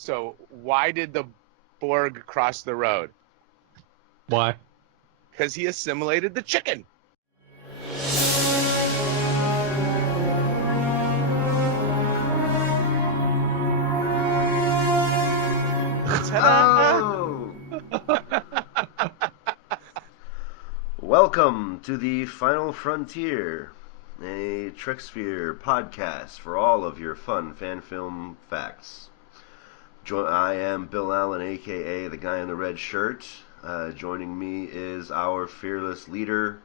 So why did the Borg cross the road? Why? Because he assimilated the chicken. Oh! Welcome to the Final Frontier, a Treksphere podcast for all of your fun fan film facts. I am Bill Allen, aka the guy in the red shirt. Joining me is our fearless leader,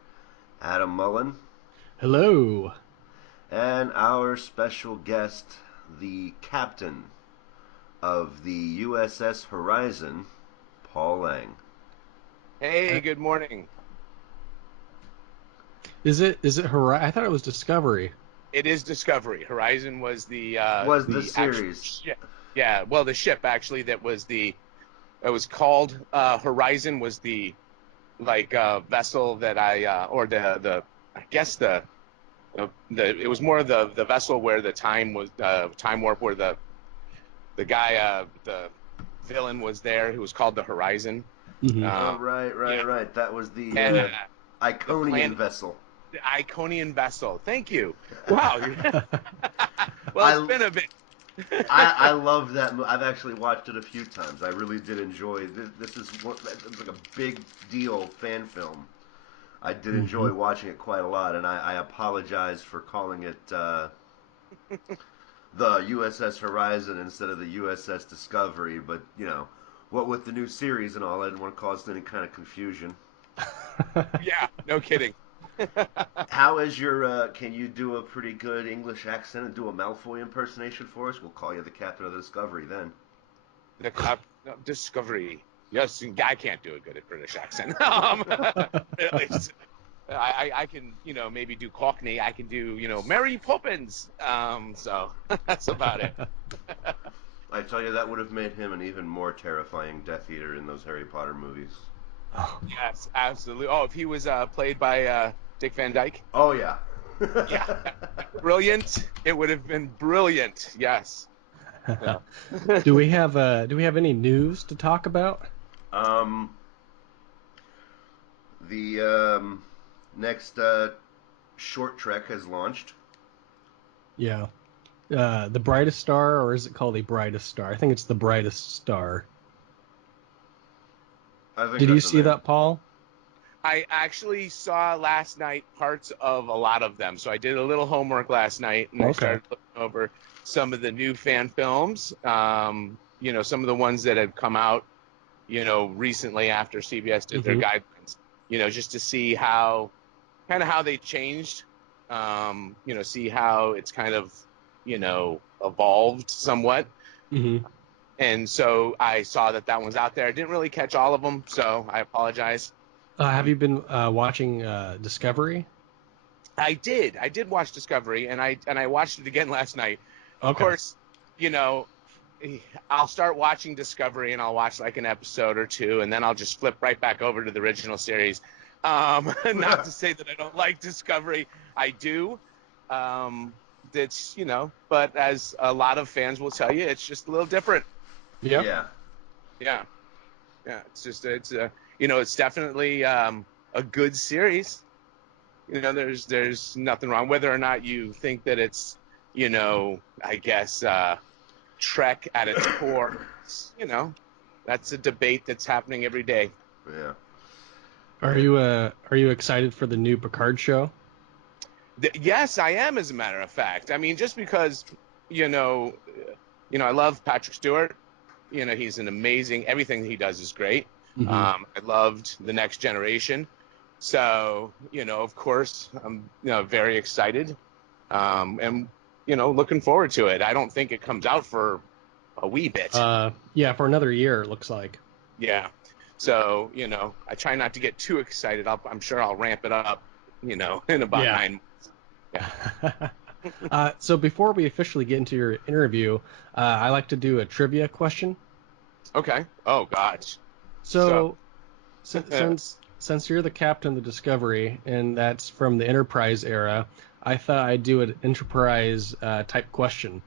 Adam Mullen. Hello. And our special guest, the captain of the USS Horizon, Paul Lang. Hey, good morning. Is it Horizon? I thought it was Discovery. It is Discovery. Horizon was the series. Ship. Yeah, well, the ship actually that was it was called Horizon was the vessel that it was more the vessel where the time was time warp where the guy the villain was there who was called the Horizon. Mm-hmm. Right. That was the Iconian vessel. The Iconian vessel. Thank you. Wow. Well, it's been a bit. I love that movie. I've actually watched it a few times. I really did enjoy this. It's like a big deal fan film. I did enjoy watching it quite a lot, and I apologize for calling it the USS Horizon instead of the USS Discovery, but, you know, what with the new series and all, I didn't want to cause any kind of confusion. Yeah, no kidding. How is your, can you do a pretty good English accent and do a Malfoy impersonation for us? We'll call you the captain of the Discovery then. The captain of Discovery. Yes, I can't do a good British accent. At least I can, maybe do Cockney. I can do, Mary Poppins. So that's about it. I tell you, that would have made him an even more terrifying Death Eater in those Harry Potter movies. Yes, absolutely. Oh, if he was played by Dick Van Dyke. Oh yeah. Yeah, brilliant. It would have been brilliant. Yes. Yeah. Do we have any news to talk about? The next short trek has launched. Yeah. The Brightest Star, or is it called the Brightest Star? I think it's the Brightest Star. Did you see that, Paul? I actually saw last night parts of a lot of them. So I did a little homework last night, and I started looking over some of the new fan films. Some of the ones that had come out, recently after CBS did their guidelines. Just to see how they changed. See how it's kind of, evolved somewhat. Mm-hmm. And so I saw that one's out there. I didn't really catch all of them, so I apologize. Have you been watching Discovery? I did watch Discovery, and I watched it again last night. Of course, I'll start watching Discovery, and I'll watch like an episode or two, and then I'll just flip right back over to the original series. Not to say that I don't like Discovery. I do. But as a lot of fans will tell you, it's just a little different. Yep. Yeah. It's definitely a good series. There's nothing wrong, whether or not you think that it's, I guess Trek at its core. That's a debate that's happening every day. Yeah. Are you excited for the new Picard show? Yes, I am. As a matter of fact, I mean, just because I love Patrick Stewart. He's an amazing. Everything he does is great. Mm-hmm. I loved The Next Generation, so of course, I'm very excited, and looking forward to it. I don't think it comes out for a wee bit. For another year, it looks like. Yeah. So, I try not to get too excited. I'm sure I'll ramp it up, in about 9 months. Yeah. So before we officially get into your interview, I like to do a trivia question. Okay. Oh, gosh. So since you're the captain of the Discovery, and that's from the Enterprise era, I thought I'd do an Enterprise type question.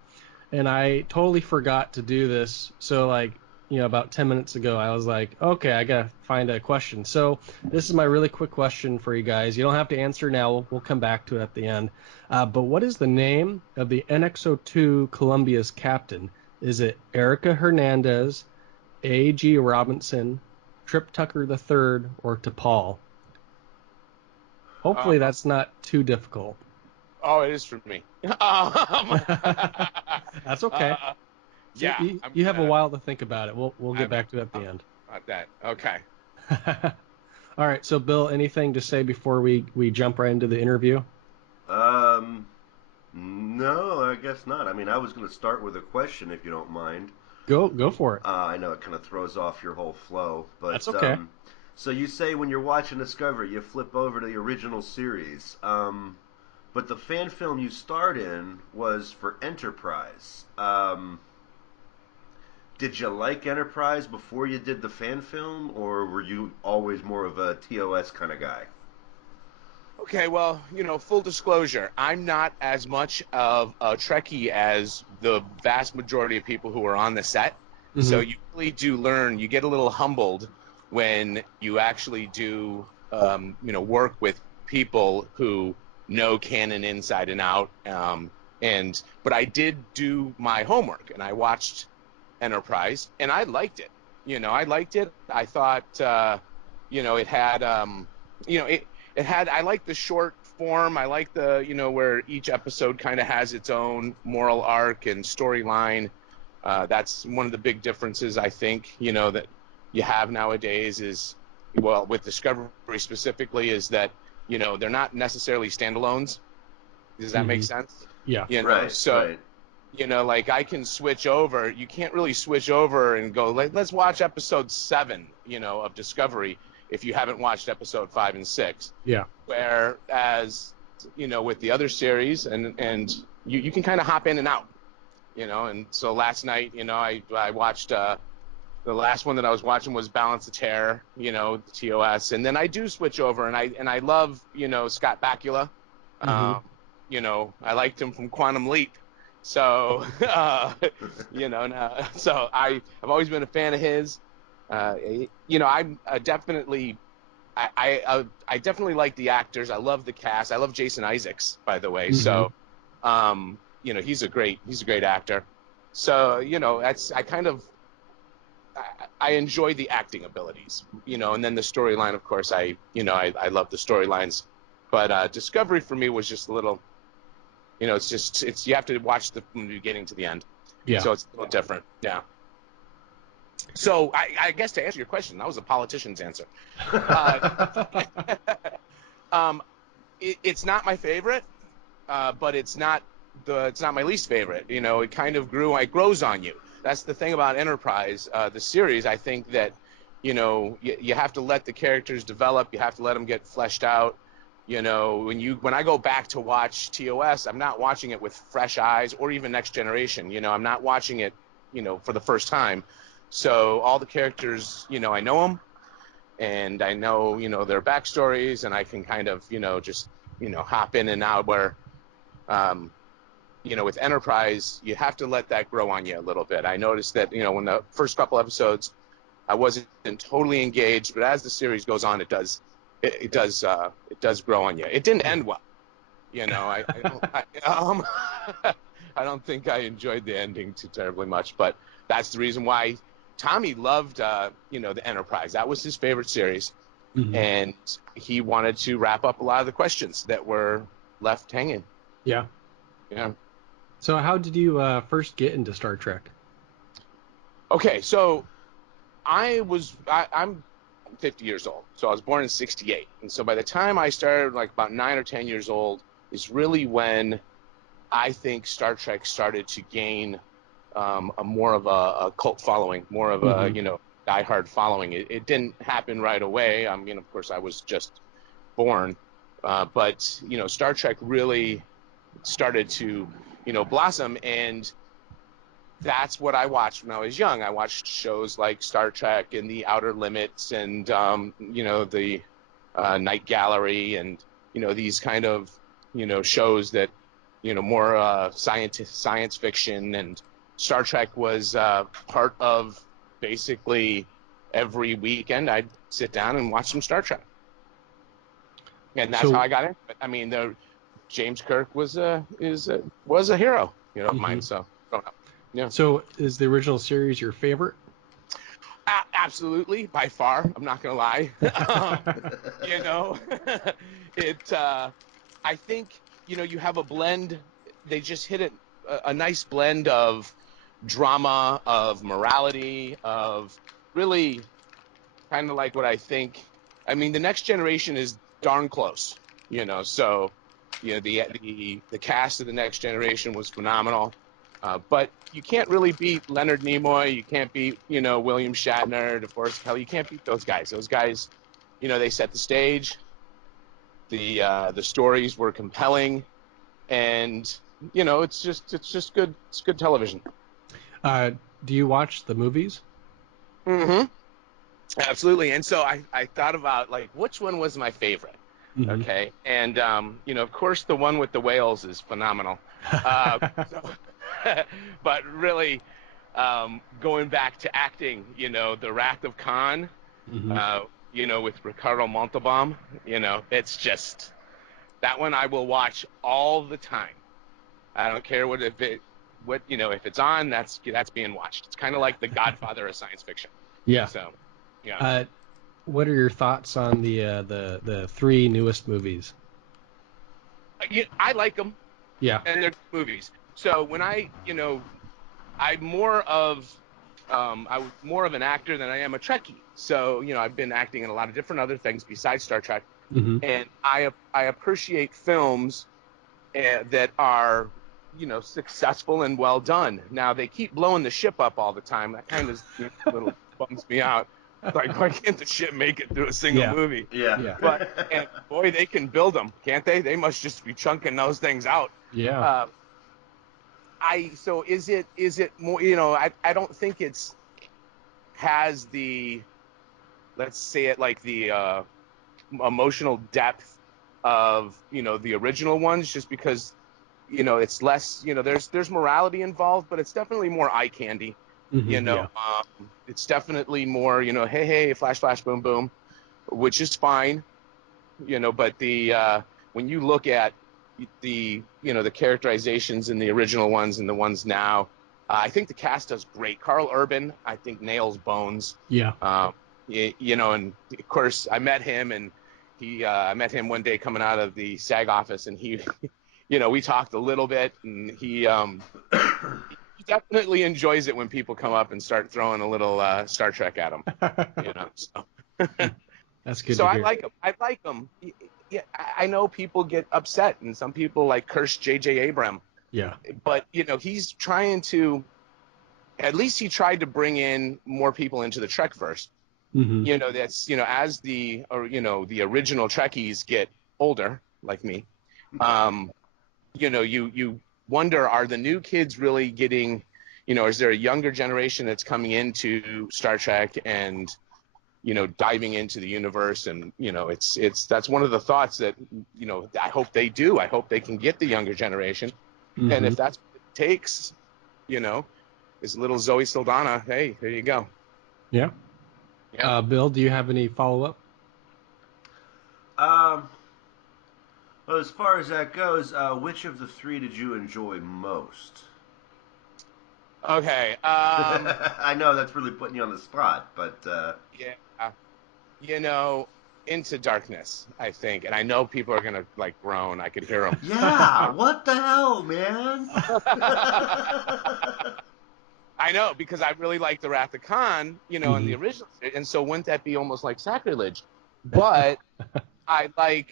and I totally forgot to do this. So like, about 10 minutes ago, I was like, okay, I gotta find a question. So this is my really quick question for you guys. You don't have to answer now. We'll come back to it at the end. But what is the name of the NX-02 Columbia's captain? Is it Erica Hernandez, A.G. Robinson, Trip Tucker III, or T'Pol? Hopefully that's not too difficult. Oh, it is for me. That's okay. Yeah. You have a while to think about it. We'll get back to it at the end. About that. Okay. All right. So, Bill, anything to say before we jump right into the interview? No, I guess not. I mean, I was going to start with a question, if you don't mind. Go for it. I know it kind of throws off your whole flow, but that's okay. So you say when you're watching Discovery, you flip over to the original series. But the fan film you starred in was for Enterprise. Did you like Enterprise before you did the fan film, or were you always more of a TOS kind of guy? Okay, well, full disclosure, I'm not as much of a Trekkie as the vast majority of people who are on the set. Mm-hmm. So you really do learn, you get a little humbled when you actually do, work with people who know canon inside and out. But I did do my homework, and I watched Enterprise, and I liked it. I liked it. I thought, it had, I like the short form. I like the, where each episode kind of has its own moral arc and storyline. That's one of the big differences, I think, that you have nowadays is, well, with Discovery specifically, is that, they're not necessarily standalones. Does that make sense? Yeah. Right. So, like I can switch over. You can't really switch over and go, let's watch episode 7, of Discovery, if you haven't watched episode 5 and 6. Yeah. Whereas, with the other series, and you can kind of hop in and out, and so last night, I watched, the last one that I was watching was Balance of Terror, the TOS, and then I do switch over, and I love, Scott Bakula. I liked him from Quantum Leap. So, so I've always been a fan of his. I'm definitely, I definitely like the actors. I love the cast. I love Jason Isaacs, by the way. So, he's a great actor. So, I enjoy the acting abilities, and then the storyline, of course, I love the storylines, but Discovery for me was just a little, it's you have to watch from the beginning to the end. Yeah. So it's a little different. Yeah. So I guess to answer your question, that was a politician's answer. It's not my favorite, but it's not my least favorite. It kind of grows on you. That's the thing about Enterprise, the series. I think that, you have to let the characters develop. You have to let them get fleshed out. When I go back to watch TOS, I'm not watching it with fresh eyes, or even Next Generation. I'm not watching it, for the first time. So all the characters, I know them, and I know, their backstories, and I can kind of, just, hop in and out where, with Enterprise, you have to let that grow on you a little bit. I noticed that, when the first couple episodes, I wasn't totally engaged, but as the series goes on, it does grow on you. It didn't end well. I don't think I enjoyed the ending too terribly much, but that's the reason why Tommy loved, the Enterprise. That was his favorite series, and he wanted to wrap up a lot of the questions that were left hanging. Yeah. Yeah. So how did you first get into Star Trek? Okay, so I'm 50 years old. So I was born in 68. And so by the time I started, like about 9 or 10 years old, is really when I think Star Trek started to gain a more of a cult following, more of a, diehard following. It didn't happen right away. I mean, of course, I was just born. But, Star Trek really started to, blossom. And that's what I watched when I was young. I watched shows like Star Trek and The Outer Limits and, the Night Gallery and, these kind of, shows that, more science fiction, and Star Trek was part of basically every weekend I'd sit down and watch some Star Trek. And that's how I got into it. I mean, James Kirk was a hero, of mine. So, I don't know. Yeah. So, is the original series your favorite? Absolutely, by far. I'm not gonna lie. I think you have a blend. They just hit a nice blend of drama, of morality, of really kind of like what I think. I mean, the Next Generation is darn close. So the cast of the Next Generation was phenomenal. But you can't really beat Leonard Nimoy. You can't beat, William Shatner, DeForest Kelly. You can't beat those guys. Those guys, they set the stage. The stories were compelling, and it's just good. It's good television. Do you watch the movies? Mm-hmm. Absolutely. And so I thought about which one was my favorite. Mm-hmm. Okay. And of course the one with the whales is phenomenal. But really, going back to acting, The Wrath of Khan, mm-hmm. With Ricardo Montalban, it's just that one I will watch all the time. I don't care if it's on, that's being watched. It's kind of like the Godfather of science fiction. Yeah. So, yeah. What are your thoughts on the three newest movies? I like them. Yeah. And they're movies. So when I'm more of an actor than I am a Trekkie. So, I've been acting in a lot of different other things besides Star Trek. Mm-hmm. And I appreciate films that are, successful and well done. Now, they keep blowing the ship up all the time. That kind of little bums me out. Like, why can't the ship make it through a single movie? Yeah. But, and boy, they can build them, can't they? They must just be chunking those things out. Yeah. So is it more, I don't think has the, let's say it like the emotional depth of, the original ones, just because, it's less, there's morality involved, but it's definitely more eye candy. Mm-hmm, it's definitely more, hey, flash, flash, boom, boom, which is fine, but when you look at the characterizations in the original ones and the ones now, I think the cast does great. Carl Urban, I think, nails Bones. Yeah. And of course I met him, and I met him one day coming out of the SAG office, and he, we talked a little bit, and he definitely enjoys it when people come up and start throwing a little Star Trek at him. So. That's good. So to I hear. like them. Yeah, I know people get upset, and some people curse J.J. Abrams. Yeah. But he's trying to. At least he tried to bring in more people into the Trekverse. Mm-hmm. That's as the original Trekkies get older, like me. You wonder, are the new kids really getting, is there a younger generation that's coming into Star Trek and, diving into the universe? And, that's one of the thoughts that, I hope they do. I hope they can get the younger generation. Mm-hmm. And if that's what it takes, is little Zoe Saldana, hey, there you go. Yeah. Bill, do you have any follow-up? Well, as far as that goes, which of the three did you enjoy most? Okay. I know that's really putting you on the spot, but... Yeah. Into Darkness, I think. And I know people are going to, groan. I could hear them. Yeah, what the hell, man? I know, because I really like The Wrath of Khan, in the original series. And so wouldn't that be almost like sacrilege? But I like,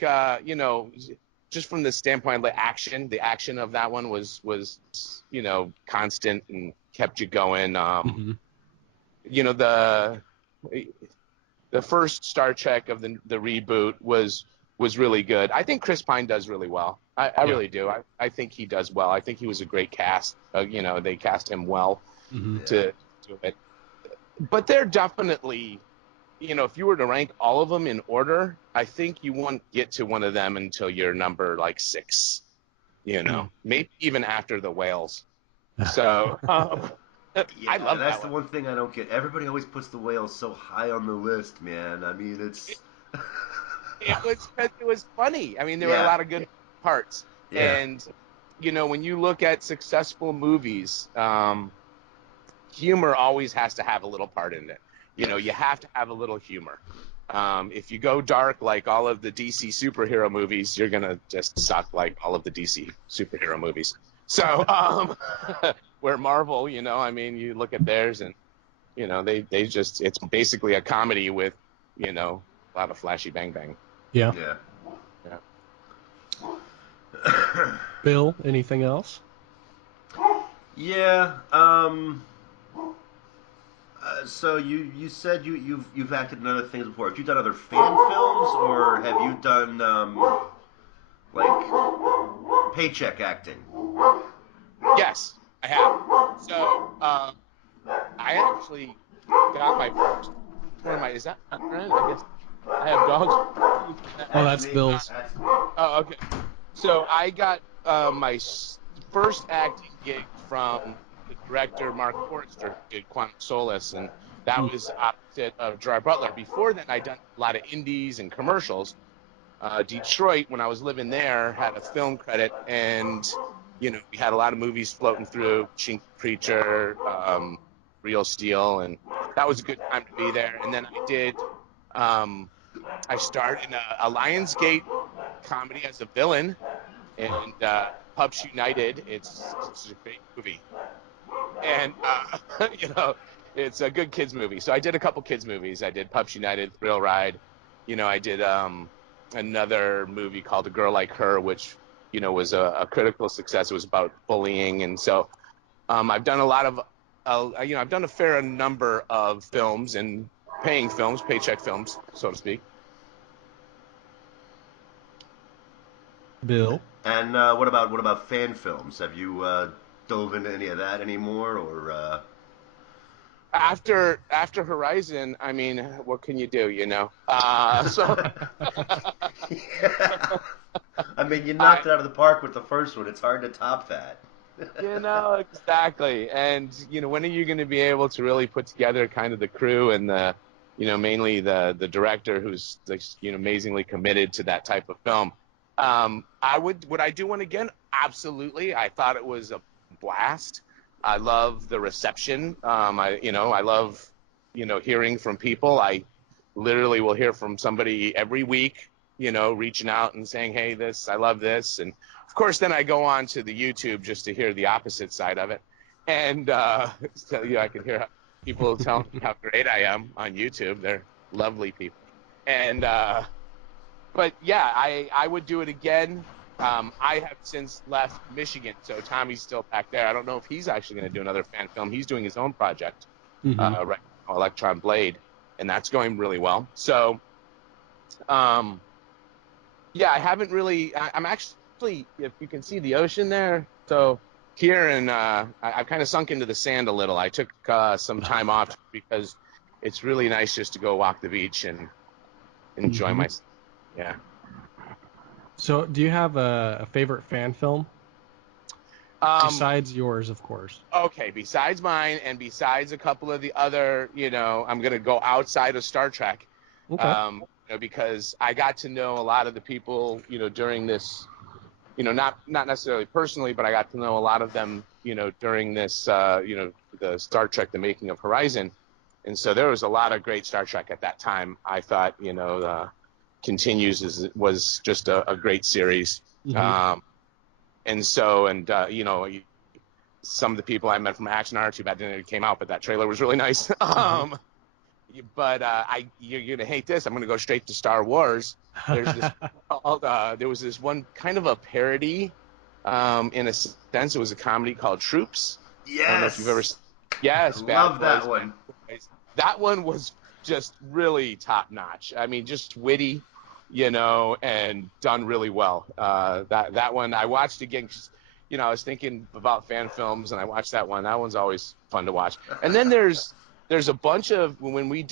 just from the standpoint of the action of that one was constant and kept you going. The first Star Trek of the reboot was really good. I think Chris Pine does really well. I really do. I think he does well. I think he was a great cast. They cast him well to do it. But they're definitely, if you were to rank all of them in order, I think you won't get to one of them until you're number 6. maybe even after the whales. So I love that's that the one. one thing I don't get. Everybody always puts the whales so high on the list, man. I mean, it's It was funny. I mean, there were a yeah, lot of good parts. yeah, And, when you look at successful movies, humor always has to have a little part in it. You have to have a little humor. If you go dark like all of the DC superhero movies, you're going to just suck like all of the DC superhero movies. So, where Marvel, I mean, you look at theirs and, they just, it's basically a comedy with, a lot of flashy bang bang. Yeah. yeah. Bill, anything else? Yeah. So you said you've acted in other things before. Have you done other fan films, or have you done like paycheck acting? Yes, I have. So, I actually got my first. Where am I? Is that right? I guess I have dogs. Oh, That's that's me. Bill's. That's me. Oh, okay. So I got my first acting gig from the director Mark Forrester, who did Quantum Solace, and that was opposite of Gerard Butler. Before then, I'd done a lot of indies and commercials. Detroit, when I was living there, had a film credit, and we had a lot of movies floating through, Chink Preacher, Real Steel, and that was a good time to be there. And then I starred in a Lionsgate comedy as a villain, and Pups United. It's a great movie, and it's a good kids movie. So I did a couple kids movies. I did Pups United, Thrill Ride. I did another movie called A Girl Like Her, which was a critical success. It was about bullying, and so I've done a lot of I've done a fair number of films and paying films, paycheck films, so to speak. Bill. And what about fan films? Have you dove into any of that anymore, or? After Horizon, I mean, what can you do, So Yeah. I mean, you I, knocked it out of the park with the first one. It's hard to top that. exactly. And when are you going to be able to really put together kind of the crew and the, mainly the director who's like, amazingly committed to that type of film? Would I do one again? Absolutely. I thought it was a blast. I love the reception. I love, hearing from people. I literally will hear from somebody every week, reaching out and saying, "Hey, I love this." And of course, then I go on to the YouTube just to hear the opposite side of it. And so, I can hear people telling me how great I am on YouTube. They're lovely people. And but yeah, I would do it again. I have since left Michigan, so Tommy's still back there. I don't know if he's actually going to do another fan film. He's doing his own project Mm-hmm. right now, Electron Blade, and that's going really well. So, um, yeah, I haven't really. I'm actually, if you can see the ocean there, so here, and I've kind of sunk into the sand a little. I took some time off because it's really nice just to go walk the beach and enjoy Mm-hmm. myself. Yeah. So, do you have a favorite fan film besides yours, of course? Okay, besides mine and besides a couple of the other, I'm going to go outside of Star Trek, Okay. because I got to know a lot of the people, during this, not necessarily personally, but I got to know a lot of them, during this, the Star Trek, the making of Horizon. And so there was a lot of great Star Trek at that time. I thought, was just a great series. Mm-hmm. And so, some of the people I met from Action Art, too bad it came out, but that trailer was really nice. But you're gonna hate this. I'm gonna go straight to Star Wars. There's this there was this one kind of a parody, in a sense. It was a comedy called Troops. I don't know if you've ever. Yes, I Yes, Bad love that Boys. one. That one was just really top notch. I mean, just witty, and done really well. That one I watched again. 'Cause, I was thinking about fan films, and I watched that one. That one's always fun to watch. And then there's a bunch of when we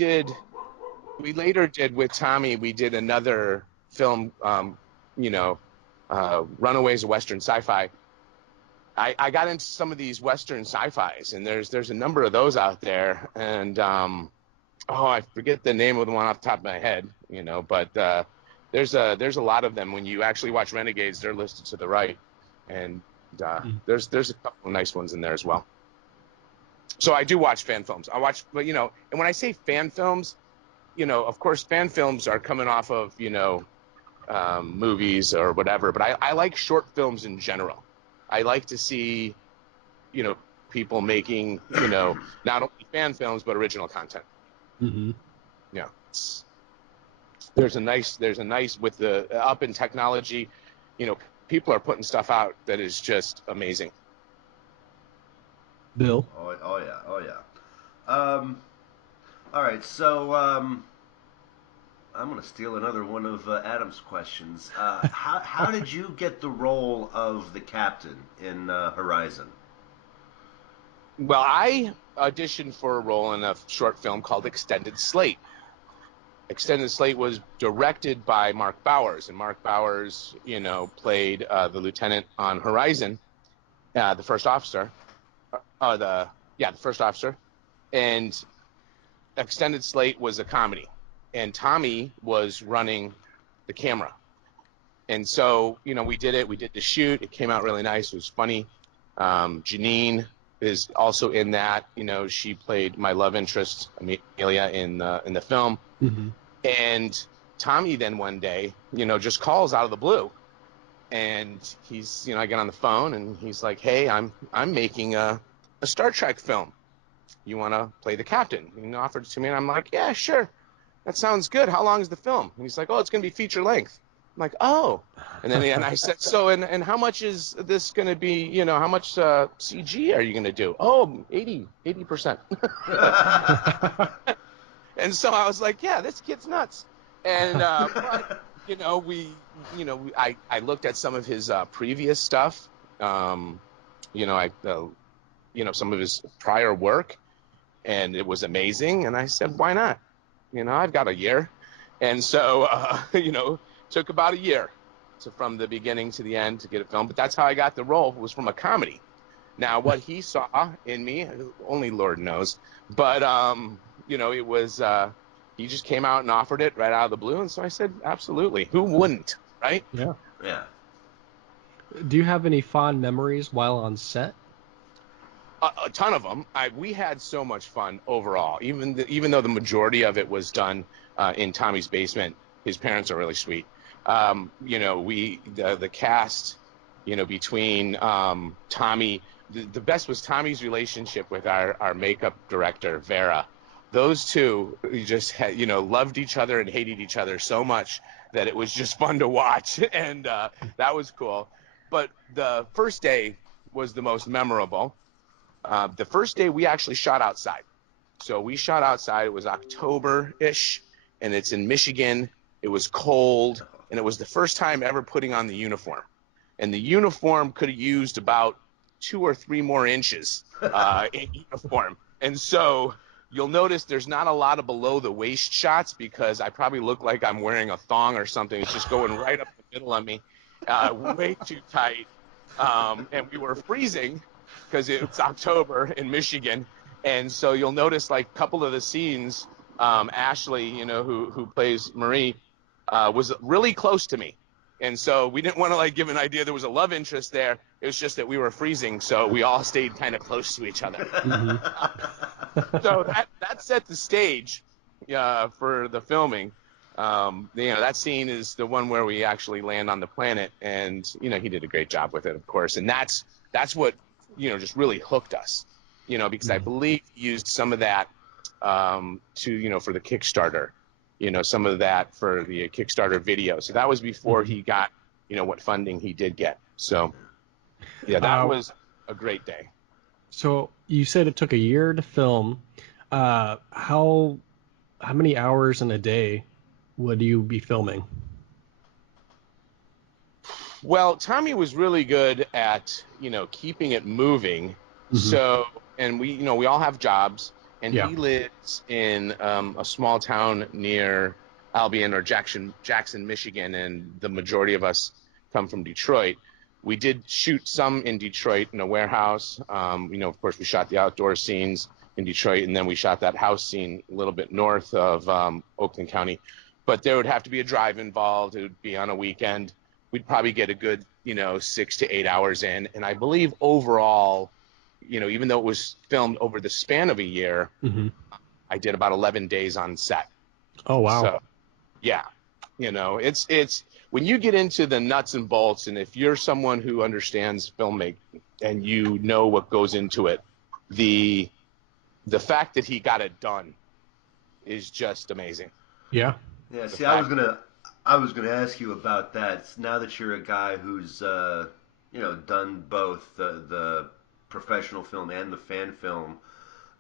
later did with Tommy. We did another film. runaways of Western sci-fi. I got into some of these Western sci-fis, and there's a number of those out there, and I forget the name of the one off the top of my head, but there's a lot of them. When you actually watch Renegades, they're listed to the right, and there's a couple of nice ones in there as well. So I do watch fan films. But and when I say fan films, of course, fan films are coming off of movies or whatever, but I like short films in general. I like to see, people making, not only fan films, but original content. Mm-hmm. Yeah. There's a nice, with the up in technology, people are putting stuff out that is just amazing. Bill? Oh yeah. All right, so I'm going to steal another one of Adam's questions. How did you get the role of the captain in Horizon? Well, I auditioned for a role in a short film called Extended Slate. Extended Slate was directed by Mark Bowers, and Mark Bowers, played the lieutenant on Horizon, the first officer. The first officer. And Extended Slate was a comedy, and Tommy was running the camera. And so, we did it. We did the shoot. It came out really nice. It was funny. Janine is also in that. She played my love interest, Amelia, in the film. Mm-hmm. And Tommy then one day, just calls out of the blue, and he's, I get on the phone, and he's like, "Hey, I'm making a Star Trek film. You want to play the captain?" He offered it to me, and I'm like, "Yeah, sure. That sounds good. How long is the film?" And he's like, "Oh, it's going to be feature length." I'm like, "Oh." And then I said, "So, and how much is this going to be, how much CG are you going to do?" "Oh, 80%. And so I was like, "Yeah, this kid's nuts." And, but, I looked at some of his previous stuff, some of his prior work, and it was amazing. And I said, "Why not? I've got a year." And so, took about a year from the beginning to the end to get it filmed. But that's how I got the role, was from a comedy. Now, what he saw in me, only Lord knows. But, it was, he just came out and offered it right out of the blue. And so I said, absolutely. Who wouldn't, right? Yeah. Yeah. Do you have any fond memories while on set? A ton of them. We had so much fun overall. Even though the majority of it was done in Tommy's basement, his parents are really sweet. The cast, between Tommy, the best was Tommy's relationship with our makeup director, Vera. Those two just had, loved each other and hated each other so much that it was just fun to watch, and that was cool. But the first day was the most memorable. The first day we actually shot outside. So we shot outside. It was October-ish, and it's in Michigan. It was cold, and it was the first time ever putting on the uniform. And the uniform could have used about 2 or 3 more inches in uniform. And so you'll notice there's not a lot of below the waist shots, because I probably look like I'm wearing a thong or something. It's just going right up the middle of me, way too tight. And we were freezing because it's October in Michigan. And so you'll notice, like, a couple of the scenes, Ashley, who plays Marie, was really close to me. And so we didn't want to, give an idea there was a love interest there. It was just that we were freezing, so we all stayed kind of close to each other. Mm-hmm. So that set the stage for the filming. That scene is the one where we actually land on the planet, and he did a great job with it, of course. And that's what just really hooked us, because I believe he used some of that for the Kickstarter, some of that for the Kickstarter video. So that was before he got what funding he did get. So yeah, that was a great day. So you said it took a year to film. How many hours in a day would you be filming? Well, Tommy was really good at, keeping it moving. Mm-hmm. So, and we all have jobs, and he lives in a small town near Albion or Jackson, Michigan, and the majority of us come from Detroit. We did shoot some in Detroit in a warehouse. Of course, we shot the outdoor scenes in Detroit, and then we shot that house scene a little bit north of Oakland County. But there would have to be a drive involved. It would be on a weekend. We'd probably get a good, 6 to 8 hours in. And I believe overall, even though it was filmed over the span of a year, I did about 11 days on set. Oh, wow. So, yeah, it's when you get into the nuts and bolts, and if you're someone who understands filmmaking and you know what goes into it, the fact that he got it done is just amazing. Yeah. Yeah. See, I was gonna ask you about that. Now that you're a guy who's done both the professional film and the fan film.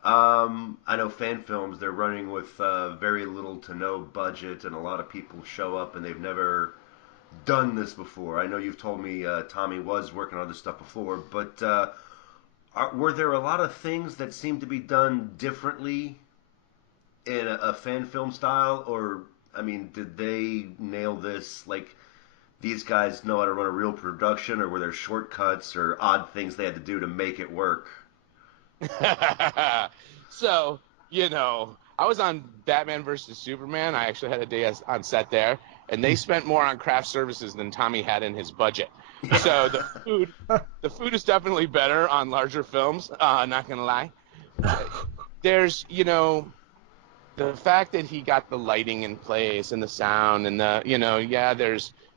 I know fan films, they're running with very little to no budget, and a lot of people show up and they've never done this before. I know you've told me Tommy was working on this stuff before, but were there a lot of things that seemed to be done differently in a fan film style? Or, I mean, did they nail this like these guys know how to run a real production, or were there shortcuts or odd things they had to do to make it work? So, I was on Batman versus Superman. I actually had a day on set there, and they spent more on craft services than Tommy had in his budget. So the food is definitely better on larger films. Not gonna lie. There's, the fact that he got the lighting in place and the sound and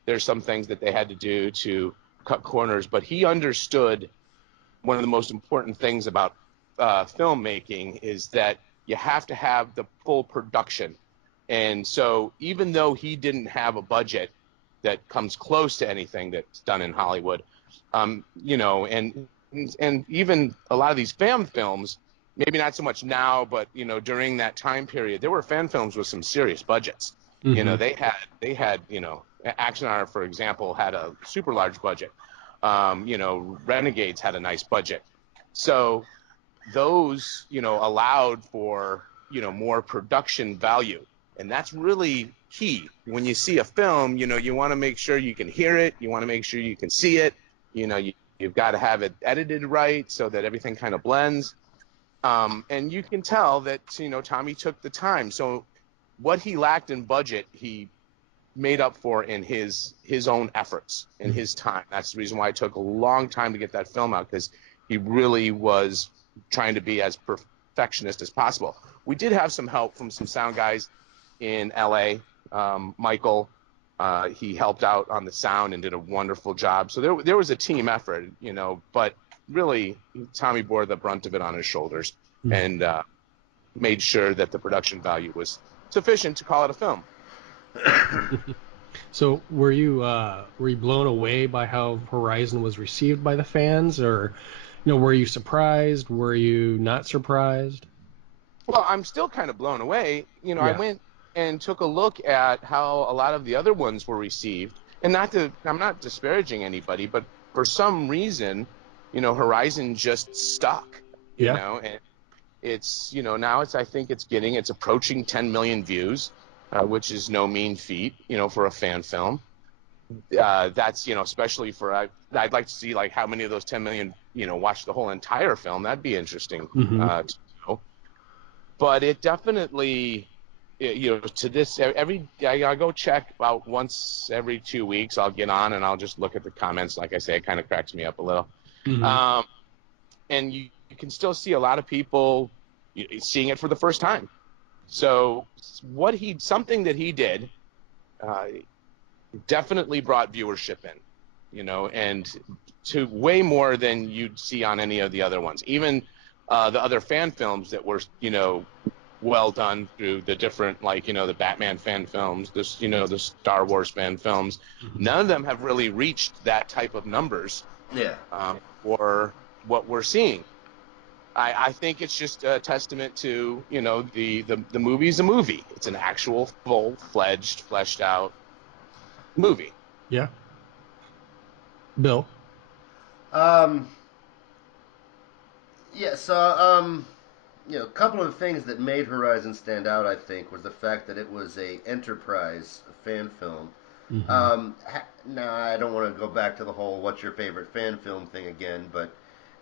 there's some things that they had to do to cut corners, but he understood one of the most important things about filmmaking is that you have to have the full production. And so even though he didn't have a budget that comes close to anything that's done in Hollywood, and even a lot of these fan films, maybe not so much now, but during that time period, there were fan films with some serious budgets. They had Action Hour, for example, had a super large budget. Renegades had a nice budget. So those, allowed for, more production value. And that's really key. When you see a film, you want to make sure you can hear it. You want to make sure you can see it. You've got to have it edited right so that everything kind of blends. And you can tell that, Tommy took the time. So what he lacked in budget, he made up for in his own efforts and his time. That's the reason why it took a long time to get that film out, because he really was trying to be as perfectionist as possible. We did have some help from some sound guys in LA. Michael, he helped out on the sound and did a wonderful job. So there was a team effort, but really Tommy bore the brunt of it on his shoulders and made sure that the production value was sufficient to call it a film. So were you blown away by how Horizon was received by the fans, or were you surprised? Were you not surprised? Well, I'm still kind of blown away. I went and took a look at how a lot of the other ones were received, and I'm not disparaging anybody, but for some reason, Horizon just stuck. And it's now I think it's approaching 10 million views. Which is no mean feat, for a fan film. That's, especially I'd like to see like how many of those 10 million, watch the whole entire film. That'd be interesting to know. But it definitely, to this, I go check about once every 2 weeks. I'll get on and I'll just look at the comments. Like I say, it kind of cracks me up a little. And you can still see a lot of people seeing it for the first time. So something that he did definitely brought viewership in, and to way more than you'd see on any of the other ones. Even the other fan films that were, well done through the different, like, the Batman fan films, the Star Wars fan films, none of them have really reached that type of numbers or what we're seeing. I think it's just a testament to, the movie's a movie. It's an actual full-fledged, fleshed-out movie. Yeah. Bill? A couple of the things that made Horizon stand out, I think, was the fact that it was a Enterprise fan film. Now, I don't want to go back to the whole what's your favorite fan film thing again, but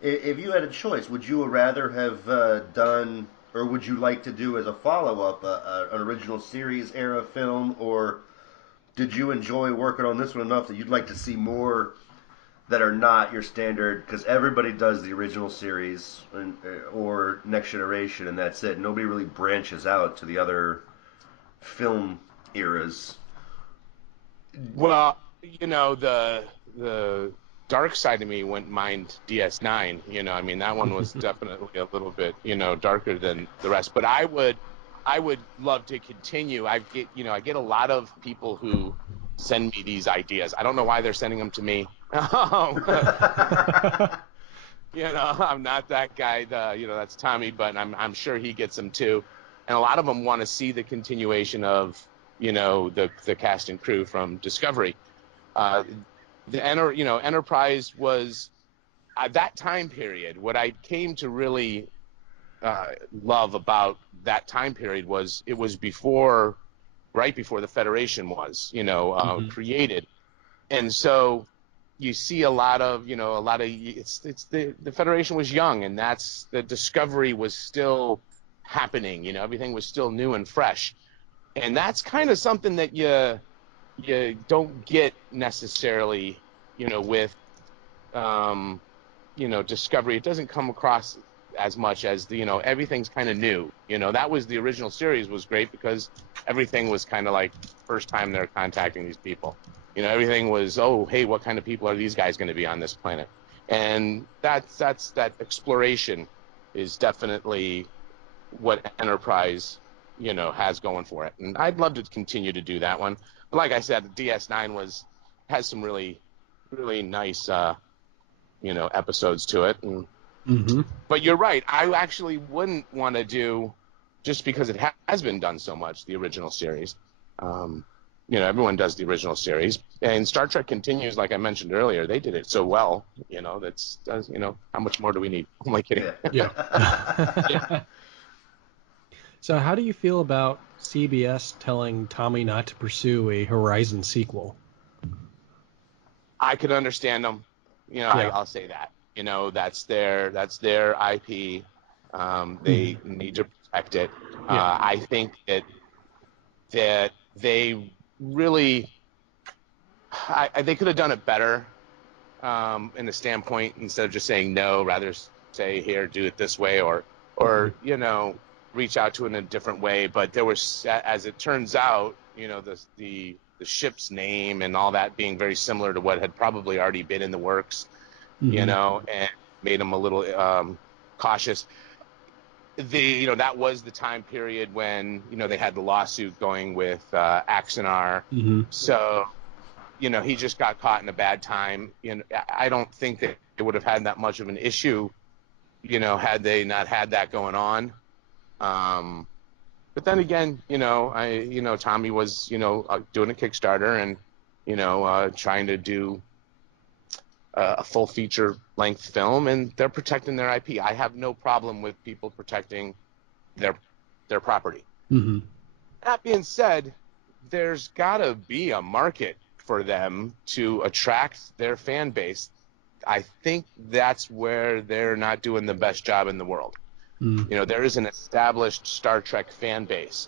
if you had a choice, would you rather have done, or would you like to do as a follow-up, an original series era film, or did you enjoy working on this one enough that you'd like to see more that are not your standard? Because everybody does the original series or Next Generation, and that's it. Nobody really branches out to the other film eras. Well, the dark side of me wouldn't mind DS9. I mean that one was definitely a little bit darker than the rest. But I would love to continue. I get a lot of people who send me these ideas. I don't know why they're sending them to me. I'm not that guy. That's Tommy, but I'm sure he gets them too. And a lot of them want to see the continuation of the cast and crew from Discovery. Enterprise was that time period. What I came to really love about that time period was it was right before the Federation was created, and so you see a lot of it's the Federation was young, and that's the Discovery was still happening. Everything was still new and fresh, and that's kind of something that you don't get necessarily with Discovery. It doesn't come across as much as everything's kind of new. That was the original series was great because everything was kind of like first time they're contacting these people. Everything was, oh, hey, what kind of people are these guys going to be on this planet? And that exploration is definitely what Enterprise has going for it. And I'd love to continue to do that one. But like I said, DS9 has some really really nice episodes to it. But you're right. I actually wouldn't want to do, just because it has been done so much, the original series. Everyone does the original series, and Star Trek continues. Like I mentioned earlier, they did it so well. How much more do we need? I'm like kidding. Yeah. Yeah. So how do you feel about CBS telling Tommy not to pursue a Horizon sequel? I could understand them. I'll say that. That's their IP. They need to protect it. I think that they really they could have done it better in the standpoint, instead of just saying no, rather say here, do it this way, or reach out to it in a different way. But there was, as it turns out, the ship's name and all that being very similar to what had probably already been in the works, and made them a little cautious. That was the time period when they had the lawsuit going with Axanar. So he just got caught in a bad time. I don't think that it would have had that much of an issue had they not had that going on. But then again, Tommy was doing a Kickstarter and trying to do a full feature length film, and they're protecting their IP. I have no problem with people protecting their property. That being said, there's gotta be a market for them to attract their fan base. I think that's where they're not doing the best job in the world. There is an established Star Trek fan base.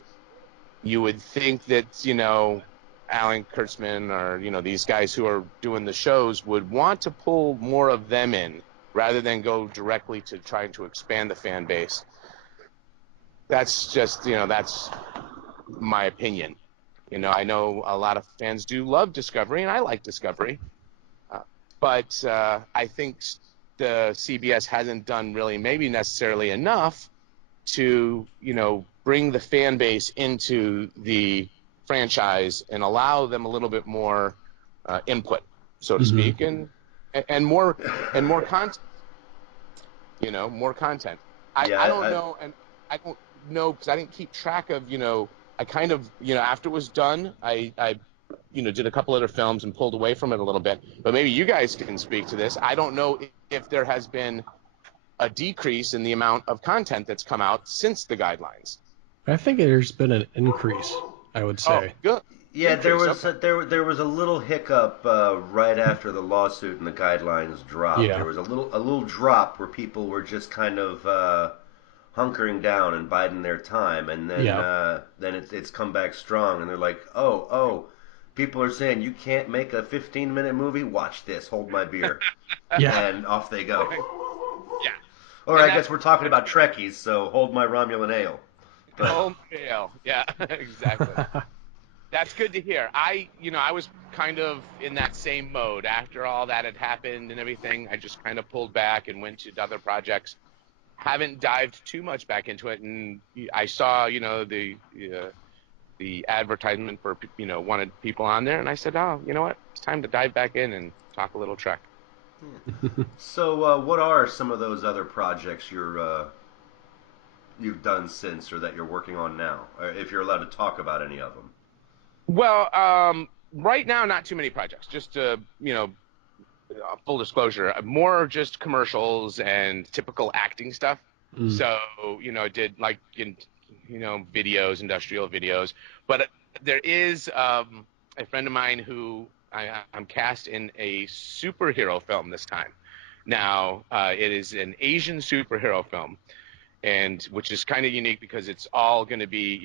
You would think that Alan Kurtzman or these guys who are doing the shows would want to pull more of them in rather than go directly to trying to expand the fan base. That's just that's my opinion. I know a lot of fans do love Discovery, and I like Discovery, but I think the CBS hasn't done really maybe necessarily enough to bring the fan base into the franchise and allow them a little bit more input, so to speak, and more content. More content. I don't know, and I don't know because I didn't keep track of I kind of after it was done, I did a couple other films and pulled away from it a little bit. But maybe you guys can speak to this. I don't know if there has been a decrease in the amount of content that's come out since the guidelines. I think there's been an increase, I would say. Oh, good. Yeah, there increase. was Okay. there was a little hiccup right after the lawsuit and the guidelines dropped. Yeah. There was a little drop where people were just kind of hunkering down and biding their time, and Yeah. then it's come back strong, and they're like, oh, people are saying you can't make a 15-minute movie. Watch this. Hold my beer, Yeah. and off they go. Yeah. Or And I that's guess we're talking about Trekkies, so hold my Romulan ale. But home fail. Yeah, exactly. That's good to hear. I was kind of in that same mode after all that had happened and everything. I just kind of pulled back and went to other projects. Haven't dived too much back into it, and I saw, the advertisement for, wanted people on there, and I said, oh, you know what? It's time to dive back in and talk a little Trek. so, what are some of those other projects you've done since, or that you're working on now, or if you're allowed to talk about any of them? Well, right now, not too many projects. Just full disclosure, more just commercials and typical acting stuff. Mm. So, I did like videos, industrial videos. But there is a friend of mine who I'm cast in a superhero film this time. Now, it is an Asian superhero film, and which is kind of unique because it's all going to be,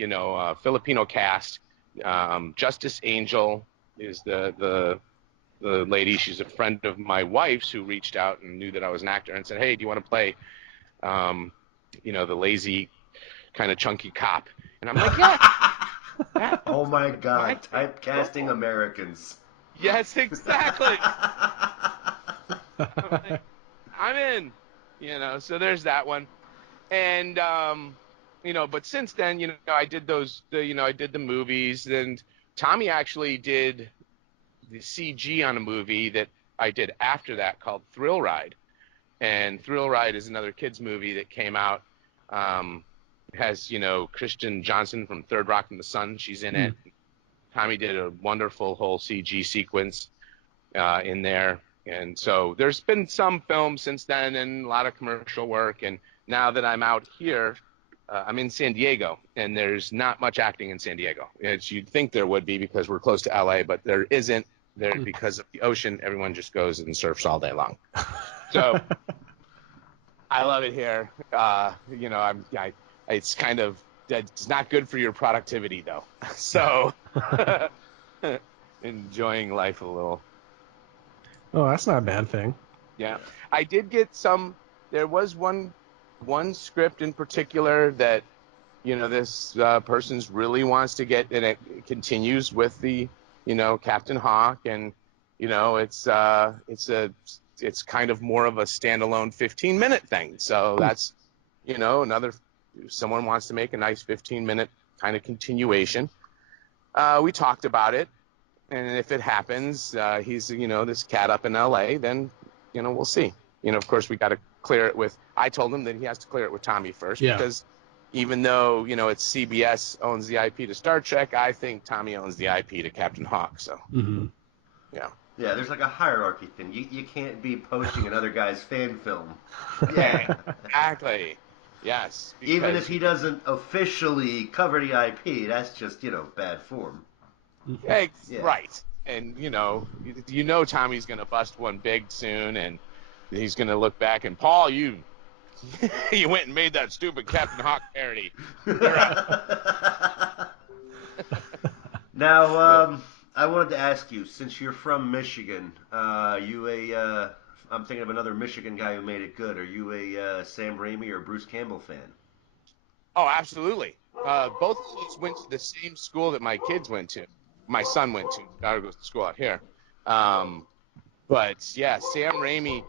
Filipino cast. Justice Angel is the lady. She's a friend of my wife's who reached out and knew that I was an actor and said, "Hey, do you want to play, the lazy, kind of chunky cop?" And I'm like, "Yeah." Oh my God! Typecasting Americans. Yes, exactly. I'm like, I'm in. So there's that one. And but since then, I did I did the movies, and Tommy actually did the CG on a movie that I did after that called Thrill Ride. And Thrill Ride is another kids movie that came out. It has, Kristen Johnson from Third Rock from the Sun. She's in it. Tommy did a wonderful whole CG sequence in there. And so there's been some films since then and a lot of commercial work. And now that I'm out here, I'm in San Diego, and there's not much acting in San Diego. You'd think there would be because we're close to LA, but there isn't. There, because of the ocean, everyone just goes and surfs all day long. So I love it here. It's kind of, it's not good for your productivity though. So enjoying life a little. Oh, that's not a bad thing. Yeah, I did get some. There was one script in particular that this person's really wants to get, and it continues with the Captain Hawk, and it's kind of more of a standalone 15-minute thing. So that's another, someone wants to make a nice 15-minute kind of continuation. We talked about it, and if it happens, he's this cat up in LA, then we'll see. Of course we got to clear it with. I told him that he has to clear it with Tommy first, because even though it's CBS owns the IP to Star Trek, I think Tommy owns the IP to Captain Hawk. So yeah, there's like a hierarchy thing. You can't be posting another guy's fan film. Yeah, exactly. Yes, even if he doesn't officially cover the IP, that's just bad form. Right. And Tommy's gonna bust one big soon, and he's gonna look back and, Paul, you you went and made that stupid Captain Hawk parody. You're out. Now, I wanted to ask you, since you're from Michigan, I'm thinking of another Michigan guy who made it good. Are you a Sam Raimi or Bruce Campbell fan? Oh, absolutely. Both of those went to the same school that my kids went to. My son went to. Daughter goes to school out here. But yeah, Sam Raimi,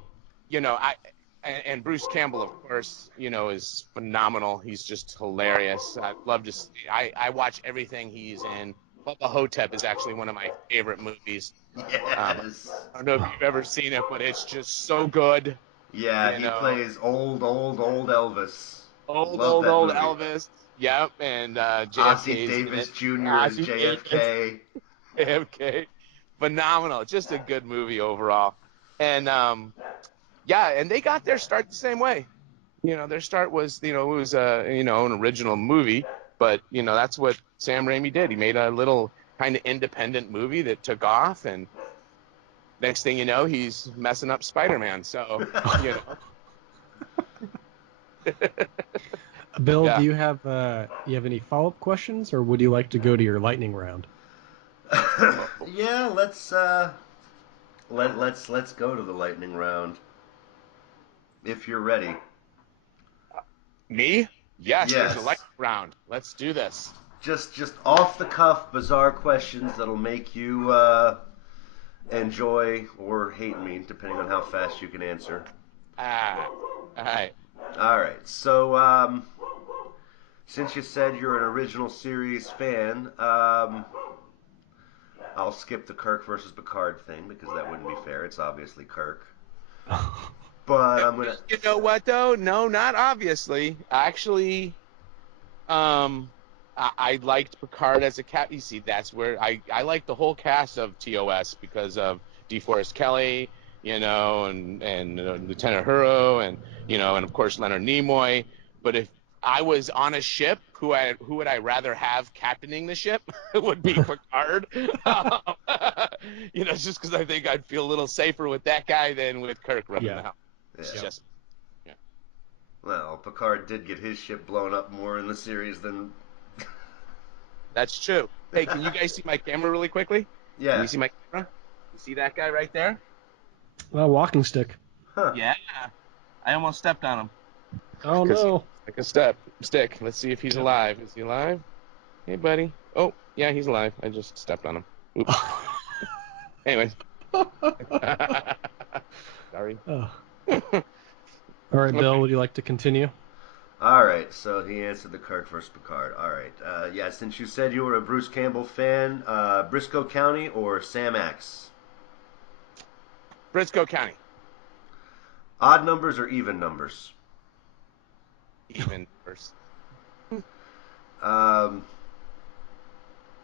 and Bruce Campbell, of course, is phenomenal. He's just hilarious. I love to. I watch everything he's in. Bubba Hotep is actually one of my favorite movies. Yes. I don't know if you've ever seen it, but it's just so good. Yeah, he plays old Elvis. Love that Old movie. Elvis. Yep, and Ossie JFK's in Davis it. Jr. as Ossie JFK. Davis, JFK. Phenomenal. Just a good movie overall. And and they got their start the same way. Their start was, it was an original movie, but that's what Sam Raimi did. He made a little kind of independent movie that took off, and next thing you know, he's messing up Spider-Man. So, you know. Bill, Yeah. do you have any follow-up questions, or would you like to go to your lightning round? Yeah, let's go to the lightning round. If you're ready. Me? Yes, there's a Yes. lightning round. Let's do this. Just off the cuff, bizarre questions that'll make you enjoy or hate me, depending on how fast you can answer. All right. All right. So, since you said you're an original series fan, I'll skip the Kirk versus Picard thing because that wouldn't be fair. It's obviously Kirk. But I'm gonna. You know what though? No, not obviously. Actually, I liked Picard as a cat. You see, that's where I like the whole cast of TOS because of DeForest Kelly, and Lieutenant Huro, and and of course Leonard Nimoy. But if I was on a ship, who would I rather have captaining the ship? It would be Picard. Just because I think I'd feel a little safer with that guy than with Kirk running the helm. It's just. Well, Picard did get his ship blown up more in the series than. That's true. Hey, can you guys see my camera really quickly? Yeah. Can you see my camera? You see that guy right there? Walking stick. Huh. Yeah. I almost stepped on him. Oh no. Like a stick. Let's see if he's alive. Is he alive? Hey, buddy. Oh, yeah, he's alive. I just stepped on him. Oops. Anyways. Sorry. All right, Bill, would you like to continue? All right, so he answered the Kirk versus Picard. All right, yeah, since you said you were a Bruce Campbell fan, Briscoe County or Sam Axe? Briscoe County. Odd numbers or even numbers? Even numbers.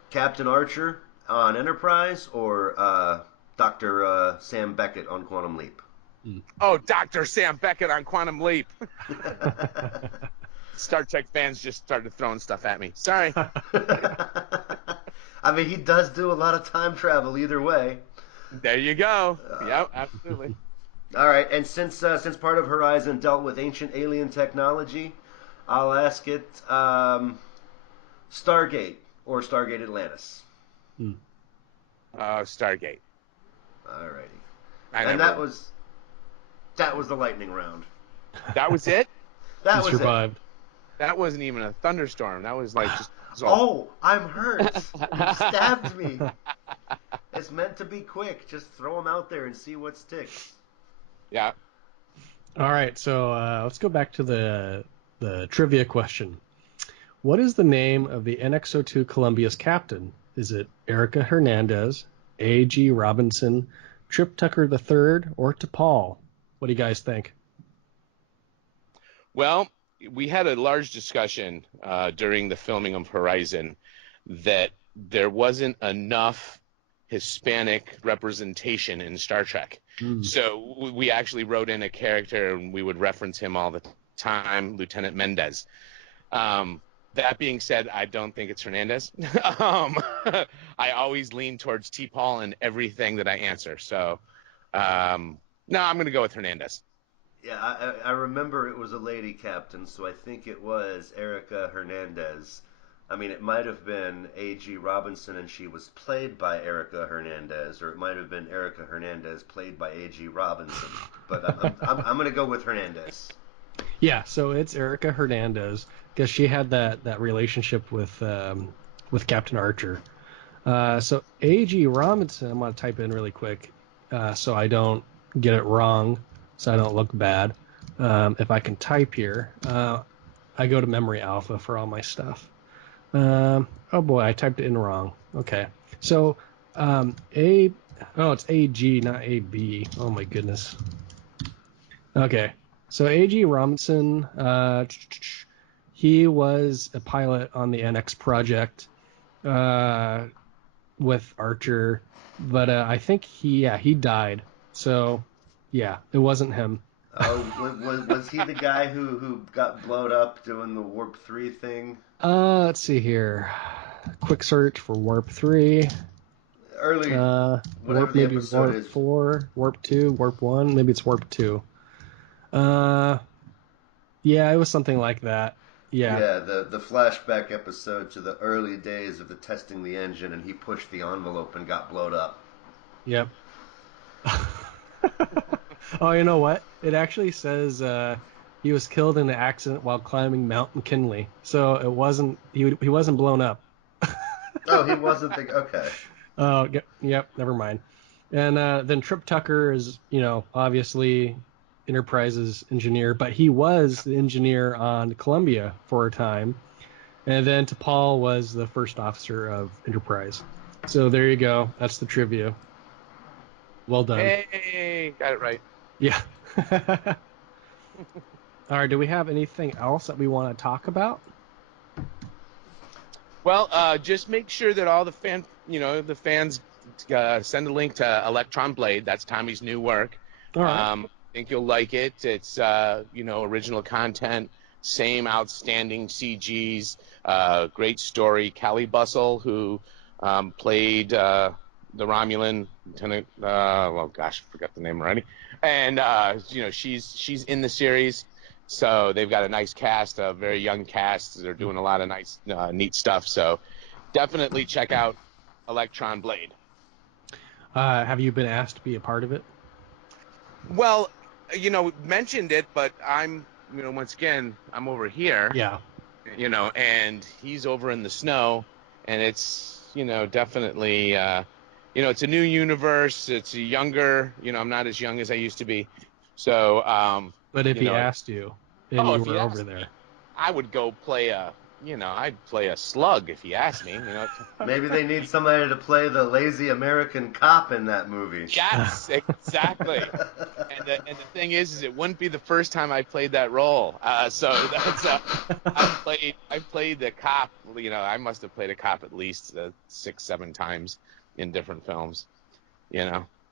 Captain Archer on Enterprise or Dr. Sam Beckett on Quantum Leap? Oh, Dr. Sam Beckett on Quantum Leap. Star Trek fans just started throwing stuff at me. Sorry. I mean, he does do a lot of time travel either way. There you go. Yep, absolutely. All right, and since part of Horizon dealt with ancient alien technology, I'll ask it Stargate or Stargate Atlantis? Stargate. All righty. That was the lightning round. That was it? That was survived. it. That wasn't even a thunderstorm. That was like just... Oh, I'm hurt. You stabbed me. It's meant to be quick. Just throw them out there and see what sticks. Yeah. All right, so let's go back to the trivia question. What is the name of the NX-02 Columbia's captain? Is it Erica Hernandez, A.G. Robinson, Trip Tucker III, or T'Pol? What do you guys think? Well, we had a large discussion during the filming of Horizon that there wasn't enough Hispanic representation in Star Trek. So we actually wrote in a character, and we would reference him all the time, Lieutenant Mendez. That being said, I don't think it's Hernandez. I always lean towards T'Pol in everything that I answer. So, no, I'm going to go with Hernandez. Yeah, I remember it was a lady captain, so I think it was Erica Hernandez. I mean, it might have been A.G. Robinson, and she was played by Erica Hernandez, or it might have been Erica Hernandez played by A.G. Robinson. But I'm going to go with Hernandez. Yeah, so it's Erica Hernandez because she had that relationship with Captain Archer. So A.G. Robinson, I'm going to type in really quick so I don't get it wrong, so I don't look bad. If I can type here, I go to Memory Alpha for all my stuff. Oh boy, I typed it in wrong. Okay, so it's A.G. not A.B. Oh my goodness. Okay, so A.G. Robinson, he was a pilot on the NX project with Archer, but I think he died. So yeah, it wasn't him. Oh, was he the guy who got blown up doing the Warp 3 thing? Let's see here. quick search for Warp 3. Early, whatever Warp, the maybe episode Warp is. 4, Warp 2, Warp 1. Maybe it's Warp 2. Yeah, it was something like that. Yeah. Yeah, the flashback episode to the early days of the testing the engine, and he pushed the envelope and got blowed up. Yep. Oh, you know what? It actually says he was killed in an accident while climbing Mount McKinley. So it wasn't he wasn't blown up. Oh, he wasn't the okay. Oh, yep, never mind. And then Trip Tucker is, obviously Enterprise's engineer, but he was the engineer on Columbia for a time. And then T'Pol was the first officer of Enterprise. So there you go. That's the trivia. Well done. Hey, got it right. Yeah. All right, do we have anything else that we want to talk about? Well, just make sure that all the fans send a link to Electron Blade. That's Tommy's new work. All right. I think you'll like it. It's original content, same outstanding CGs, great story. Callie Bustle, who played the Romulan Lieutenant. Well, gosh, I forgot the name already. And she's in the series. So they've got a nice cast, a very young cast. They're doing a lot of nice, neat stuff. So definitely check out Electron Blade. Have you been asked to be a part of it? Well, mentioned it, but I'm, once again, I'm over here. Yeah. And he's over in the snow, and it's, definitely, it's a new universe. It's a younger, I'm not as young as I used to be. So, but if he asked you and you were over there, I would go play I'd play a slug if he asked me, Maybe they need somebody to play the lazy American cop in that movie. Yes, exactly. and the thing is it wouldn't be the first time I played that role. So that's I played the cop. I must have played a cop at least 6-7 times in different films.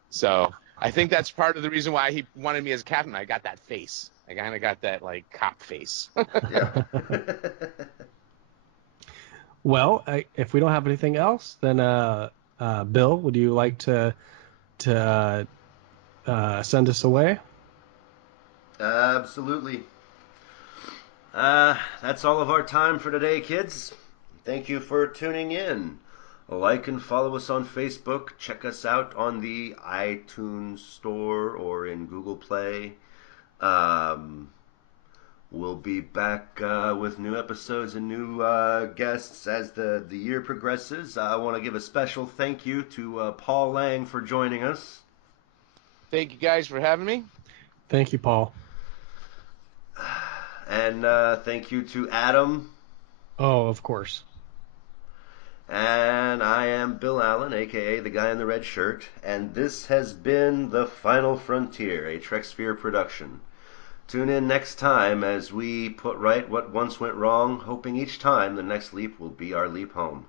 So I think that's part of the reason why he wanted me as captain. I got that face. I kind of got that like cop face. Yeah. Well, if we don't have anything else, then Bill, would you like to send us away? Absolutely. That's all of our time for today, kids. Thank you for tuning in. Like and follow us on Facebook. Check us out on the iTunes Store or in Google Play. We'll be back with new episodes and new guests as the year progresses. I want to give a special thank you to Paul Lang for joining us. Thank you guys for having me. Thank you, Paul. And thank you to Adam. Oh, of course. And I am Bill Allen, a.k.a. the guy in the red shirt. And this has been The Final Frontier, a Trek production. Tune in next time as we put right what once went wrong, hoping each time the next leap will be our leap home.